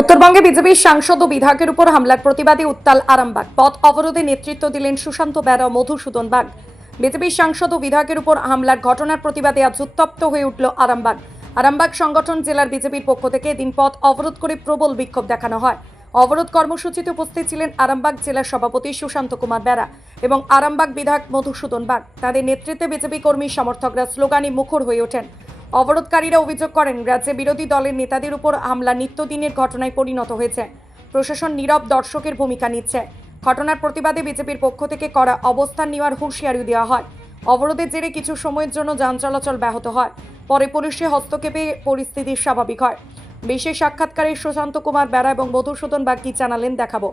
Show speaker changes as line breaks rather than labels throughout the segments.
উত্তরবঙ্গে বিজেপির সাংসদ ও বিধায়কের উপর হামলার প্রতিবাদে উত্তাল আরামবাগ। পথ অবরোধে নেতৃত্ব দিলেন সুশান্ত ও মধুসূদন বাগ। বিজেপির সাংসদ ও বিধায়কের উপর হামলার ঘটনার প্রতিবাদে আজ উত্তপ্ত হয়ে উঠল আরামবাগ। আরামবাগ সংগঠন জেলার বিজেপির পক্ষ থেকে এদিন পথ অবরোধ করে প্রবল বিক্ষোভ দেখানো হয়। অবরোধ কর্মসূচিতে উপস্থিত ছিলেন আরামবাগ জেলার সভাপতি সুশান্ত কুমার বেড়া এবং আরামবাগ বিধায়ক মধুসূদন বাগ। তাদের নেতৃত্বে বিজেপি কর্মী সমর্থকরা স্লোগানে মুখর হয়ে ওঠেন। অবরোধকারীরা অভিযোগ করেন, রাজ্যে বিরোধী দলের নেতাদের উপর হামলা নিত্যদিনের ঘটনায় পরিণত হয়েছে। প্রশাসন নীরব দর্শকের ভূমিকা নিচ্ছে। ঘটনার প্রতিবাদে বিজেপির পক্ষ থেকে করা অবস্থান নেওয়ার হুঁশিয়ারি দেওয়া হয়। অবরোধের জেরে কিছু সময়ের জন্য যান চলাচল ব্যাহত হয়। পরে পুলিশের হস্তক্ষেপে পরিস্থিতি স্বাভাবিক হয়। বিশেষ সাক্ষাৎকারে সুশান্ত কুমার বেড়া এবং মধুসূদন বাগ কি জানালেন, দেখাবো।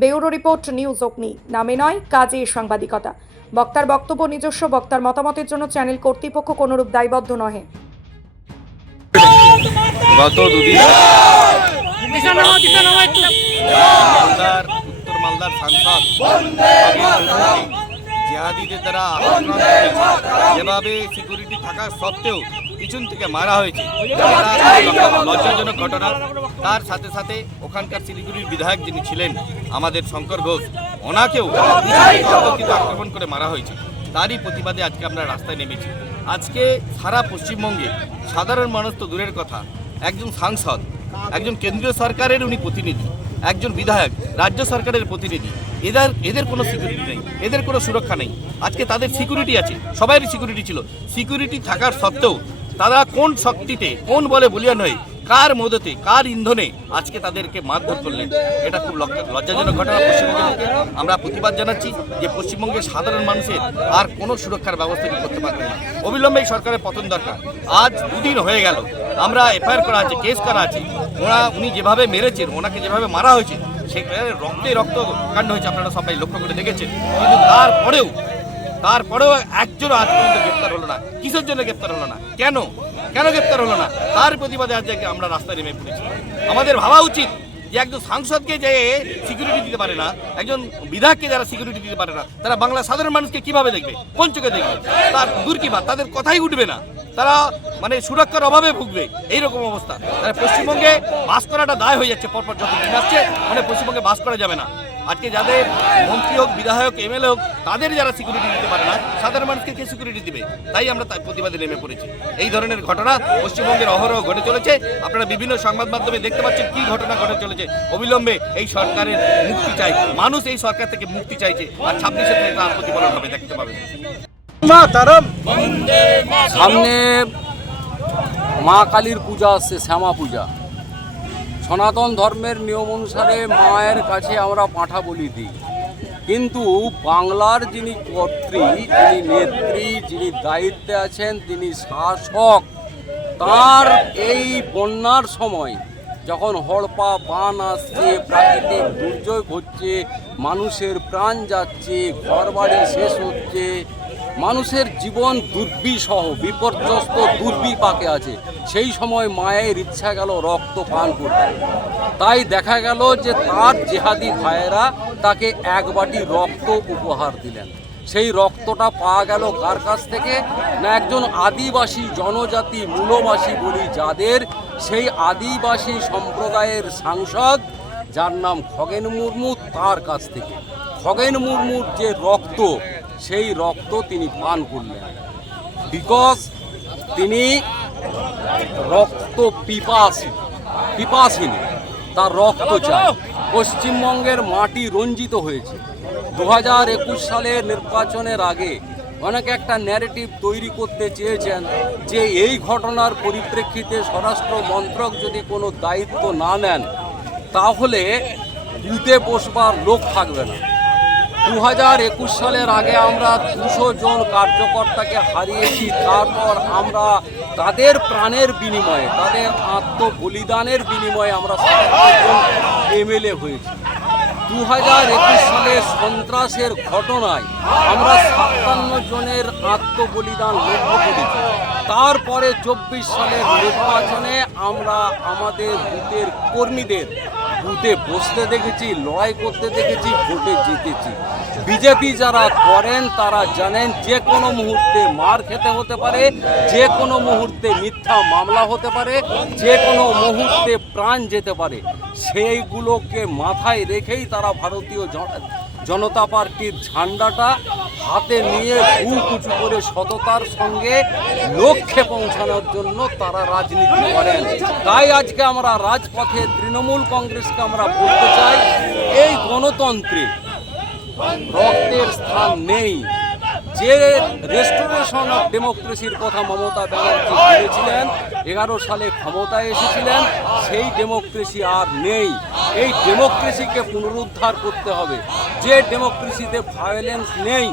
বেউরো রিপোর্ট, নিউজ অগ্নি। নামে নয়, কাজে সাংবাদিকতা। বক্তার বক্তব্য, নিজস্ব বক্তার মতামতের জন্য চ্যানেল কর্তৃপক্ষ কোনরূপ দায়বদ্ধ নহে।
গত দুদিন মালদার উত্তর মালদার সাংসদ জিহাদিদের দ্বারা আক্রমণ হয়েছে। যেভাবে সিকিউরিটি থাকা সত্ত্বেও পিছন থেকে মারা হয়েছে। লজ্জাজনক ঘটনা। তার সাথে সাথে ওখানকার শিলিগুড়ির বিধায়ক যিনি ছিলেন আমাদের শঙ্কর ঘোষ ওনাকেও আক্রমণ করে মারা হয়েছে। তারই প্রতিবাদে আজকে আমরা রাস্তায় নেমেছি। আজকে সারা পশ্চিমবঙ্গে সাধারণ মানুষ তো দূরের কথা। একজন সাংসদ, একজন কেন্দ্রীয় সরকারের উনি প্রতিনিধি, একজন বিধায়ক, রাজ্য সরকারের প্রতিনিধি, এদের এদের কোনো সিকিউরিটি নেই, এদের কোনো সুরক্ষা নেই। আজকে তাদের সিকিউরিটি আছে, সবাইয়েরই সিকিউরিটি ছিল। সিকিউরিটি থাকার সত্ত্বেও তারা কোন শক্তিতে, কোন বলে বলিয়ান হয়ে কার মদতে, কার ইন্ধনে আজকে তাদেরকে মারধর করলেন? এটা খুব লজ্জা- লজ্জাজনক ঘটনা। পশ্চিমবঙ্গের লোকে। আমরা প্রতিবাদ জানাচ্ছি যে পশ্চিমবঙ্গের সাধারণ মানুষের আর কোনো সুরক্ষার ব্যবস্থা করতে পারবেন না। অবিলম্বে সরকারের পতন দরকার। আজ দুদিন হয়ে গেল। আমরা এফআইআর করা আছে, কেস করা আছে। ওরা, উনি যেভাবে মেরেছেন, ওনাকে যেভাবে মারা হয়েছে, সেখানে রক্তে রক্ত কাণ্ড হয়েছে, আপনারা সবাই লক্ষ্য করে দেখেছেন। কিন্তু তারপরেও তারপরেও একজন আজ পর্যন্ত গ্রেপ্তার হলো না। কিসের জন্য গ্রেপ্তার হলো না? কেন? কেন গ্রেপ্তার হলো না? তার প্রতিবাদে আজ আমরা রাস্তায় নেমে পড়েছি। আমাদের ভাবা উচিত যে একজন সাংসদকে যে সিকিউরিটি দিতে পারে না, একজন বিধায়ককে যারা সিকিউরিটি দিতে পারে না, তারা বাংলা সাধারণ মানুষকে কীভাবে দেখবে? কোন চোখে দেখবে? তার দূর কি তাদের কথাই উঠবে না। তারা মানে সুরক্ষার অভাবে ভুগবে। এইরকম অবস্থা। তারা পশ্চিমবঙ্গে বাস করাটা দায় হয়ে যাচ্ছে পরপর যত দিন আসছে মানে পশ্চিমবঙ্গে বাস করা যাবে না। আজকে যাদের মন্ত্রী হোক বিধায়ক এমএলএ হোক তাদের যারা সিকিউরিটি দিতে পারে না সাধারণ মানুষকে কে সিকিউরিটি দিবে? তাই আমরা তার প্রতিবাদে নেমে পড়েছি। এই ধরনের ঘটনা পশ্চিমবঙ্গের অহরহ ঘটে চলেছে। আপনারা বিভিন্ন সংবাদ মাধ্যমে দেখতে পাচ্ছেন কি ঘটনা ঘটে চলেছে। অবিলম্বে এই সরকারের মুক্তি চাই। মানুষ এই সরকার থেকে মুক্তি চাইছে আর ছাব্বিশে থেকে তার প্রতিফলন হবে দেখতে পাবেন।
সামনে মা কালীর পূজা আসছে শ্যামা পূজা। সনাতন ধর্মের নিয়ম অনুসারে মায়ের কাছে আমরা পাঁঠা বলি দিই। কিন্তু বাংলার যিনি কর্ত্রী, যিনি নেত্রী, যিনি দায়িত্বে আছেন, তিনি শাসক, তার এই বন্যার সময় যখন হড়পা, বান আসছে, প্রাকৃতিক দুর্যোগ হচ্ছে, মানুষের প্রাণ যাচ্ছে, ঘরবাড়ি শেষ হচ্ছে মানুষের জীবন দুর্বিসহ বিপর্যস্ত, দুর্বিপাকে আছে। সেই সময় মায়ের ইচ্ছা গেল রক্ত পান করতে। তাই দেখা গেল যে তার জেহাদি ভাইয়েরা তাকে এক বাটি রক্ত উপহার দিলেন। সেই রক্তটা পাওয়া গেল কার কাছ থেকে? না একজন আদিবাসী জনজাতি মূলবাসী বলি যাদের? সেই আদিবাসী সম্প্রদায়ের সাংসদ, যার নাম খগেন মুর্মু, তার কাছ থেকে। খগেন মুর্মুর যে রক্ত সেই রক্ত তিনি পান করলেন। বিকজ তিনি রক্ত পিপাসী, পিপাসিনী, তার রক্ত চাই। পশ্চিমবঙ্গের মাটি রঞ্জিত হয়েছে। দু হাজার একুশ সালের নির্বাচনের আগে অনেকে একটা ন্যারেটিভ তৈরি করতে চেয়েছেন যে এই ঘটনার পরিপ্রেক্ষিতে স্বরাষ্ট্র মন্ত্রক যদি কোনো দায়িত্ব না নেন, তাহলে বুথে বসবার লোক থাকবে না। দু হাজার একুশ সালের আগে আমরা দুশো জন কার্যকর্তাকে হারিয়েছি, তারপর আমরা তাদের প্রাণের বিনিময়ে, তাদের আত্মবলিদানের বিনিময়ে আমরা এমএলএ হয়েছি। দু হাজার একুশ সালে সন্ত্রাসের ঘটনায় আমরা সাতান্ন জনের আত্মবলিদান লক্ষ্য করেছি। তারপরে চব্বিশ সালের নির্বাচনে আমরা আমাদের বুথের কর্মীদের বুথে বসতে দেখেছি, লড়াই করতে দেখেছি, ভোটে জিতেছি। বিজেপি যারা করেন, তারা জানেন যে কোনো মুহূর্তে মার খেতে হতে পারে, যে কোনো মুহূর্তে মিথ্যা মামলা হতে পারে, যে কোনো মুহূর্তে প্রাণ যেতে পারে। সেইগুলোকে মাথায় রেখেই তারা ভারতীয় জনতা পার্টির ঝান্ডাটা হাতে নিয়ে বুক উঁচু করে সততার সঙ্গে লক্ষ্যে পৌঁছানোর জন্য তারা রাজনীতি করেন। তাই আজকে আমরা রাজপথে তৃণমূল কংগ্রেসকে আমরা বলতে চাই, এই গণতন্ত্রে রক্তের স্থান নেই। যে রেস্টোরেশন অফ ডেমোক্রেসির কথা মমতা ব্যানার্জি বলেছিলেন, এগারো সালে ক্ষমতায় এসেছিলেন, সেই ডেমোক্রেসি আর নেই। এই ডেমোক্রেসিকে পুনরুদ্ধার করতে হবে। যে ডেমোক্রেসিতে ভায়োলেন্স নেই,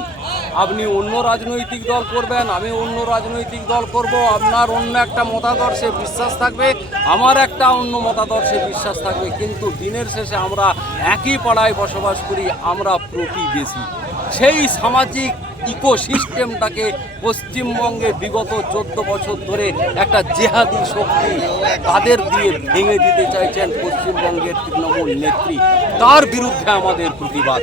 আপনি অন্য রাজনৈতিক দল করবেন, আমি অন্য রাজনৈতিক দল করব, আপনার অন্য একটা মতাদর্শে বিশ্বাস থাকবে, আমার একটা অন্য মতাদর্শে বিশ্বাস থাকবে, কিন্তু দিনের শেষে আমরা একই পাড়ায় বসবাস করি, আমরা প্রতিবেশী। সেই সামাজিক ইকোসিস্টেমটাকে পশ্চিমবঙ্গে বিগত চোদ্দ বছর ধরে একটা জেহাদি শক্তি তাদের দিয়ে ভেঙে দিতে চাইছেন পশ্চিমবঙ্গের তৃণমূল নেত্রী। তার বিরুদ্ধে আমাদের প্রতিবাদ।